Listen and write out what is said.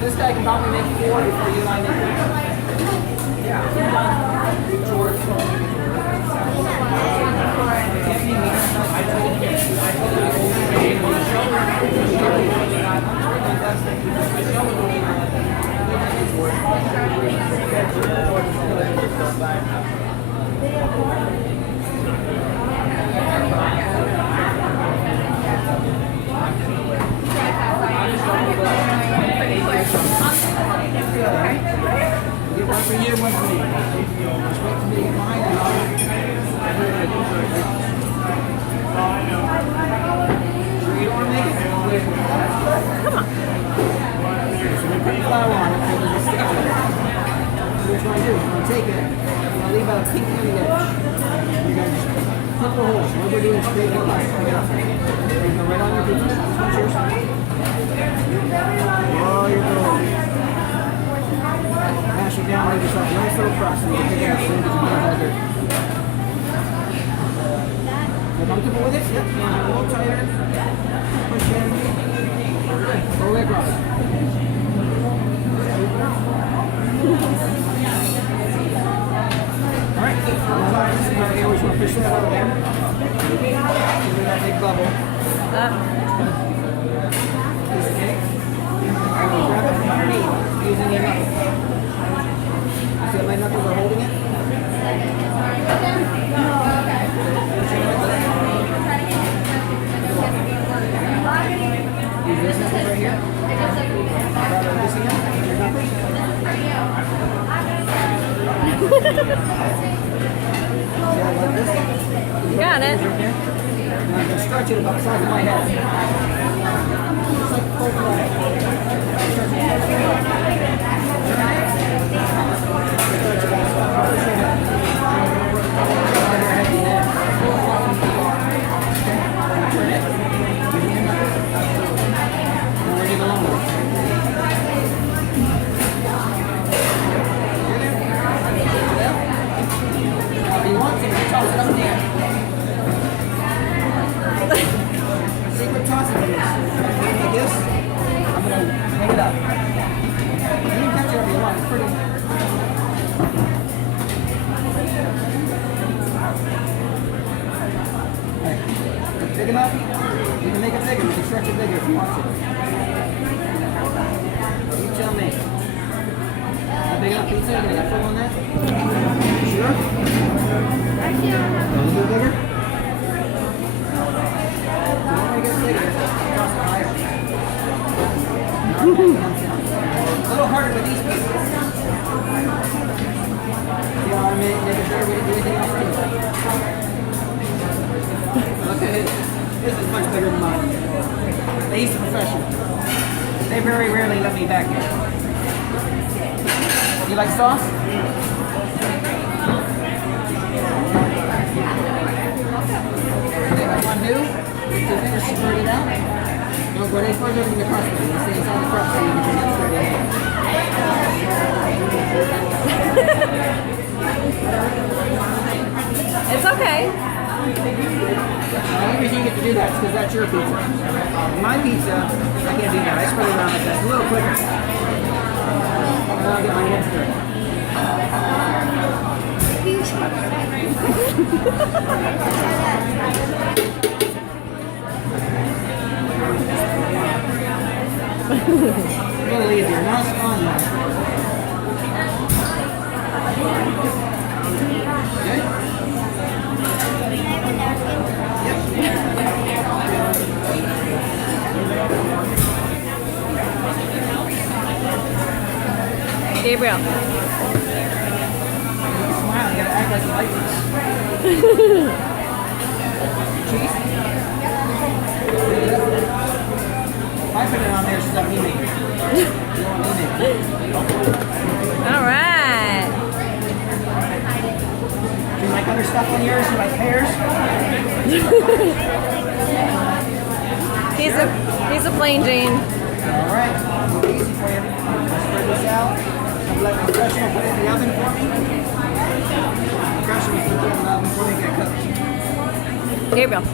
This guy can probably make 4 before you and I make 3. Yeah. George. Get one for you, one for me. Just wait for me to get mine and I'll... Sure you don't want to make it? Come on. So we put the flour on it and we'll stick to it. So what you want to do? You want to take it, you want to leave out a pink on the edge. You're going to just clip the holes. What we're doing is straight up. Bring it up. Bring it right on your pizza. This one's yours. Oh, you're good. Mash it down, leave yourself a nice little crust, and you can pick it up as soon as you get all good. You're comfortable with it? Yep. A little tighter. Push in. Go way across. Alright. You always want to push that out of there. Give me that big bubble. Piece of cake. Grab it from underneath using your knuckles. See how my knuckles are holding it? Use this knuckles right here. Grab this again. Your knuckles. Like this. You got it. Now I can stretch it about the size of my head. Just like full secret tossing is like this. I'm going to hang it up. You can catch it if you want. It's pretty. Right. Big enough? You can make it bigger. You can stretch it bigger if you want to. You tell me. A big enough pizza? You going to get full on that? Sure? A little bit bigger? A little harder with these pieces. You want to make it better way to do anything else too. Look at it. This is much bigger than mine. They used to professional. They very rarely let me back here. You like sauce? One new? To finish spread it out? No, but they put it in the crust. You see, it's on the crust, so you can spread it out. It's okay. The only reason you get to do that is because that's your pizza. My pizza, I can't do that. I spread it around like that. It's a little quicker. And I'll get my hands dirty. A little easier. Now it's fun now. Okay? Gabriel. You smile. You gotta act like you like this. Cheese? I put it on there, she's like, me. You want me? All right. stuff on yours like pears? He's a plain Jane. All right, easy for you. Spread this out. I'm letting my professional put it in the oven for me. Professional put it in the oven for me, get cooked. Gabriel.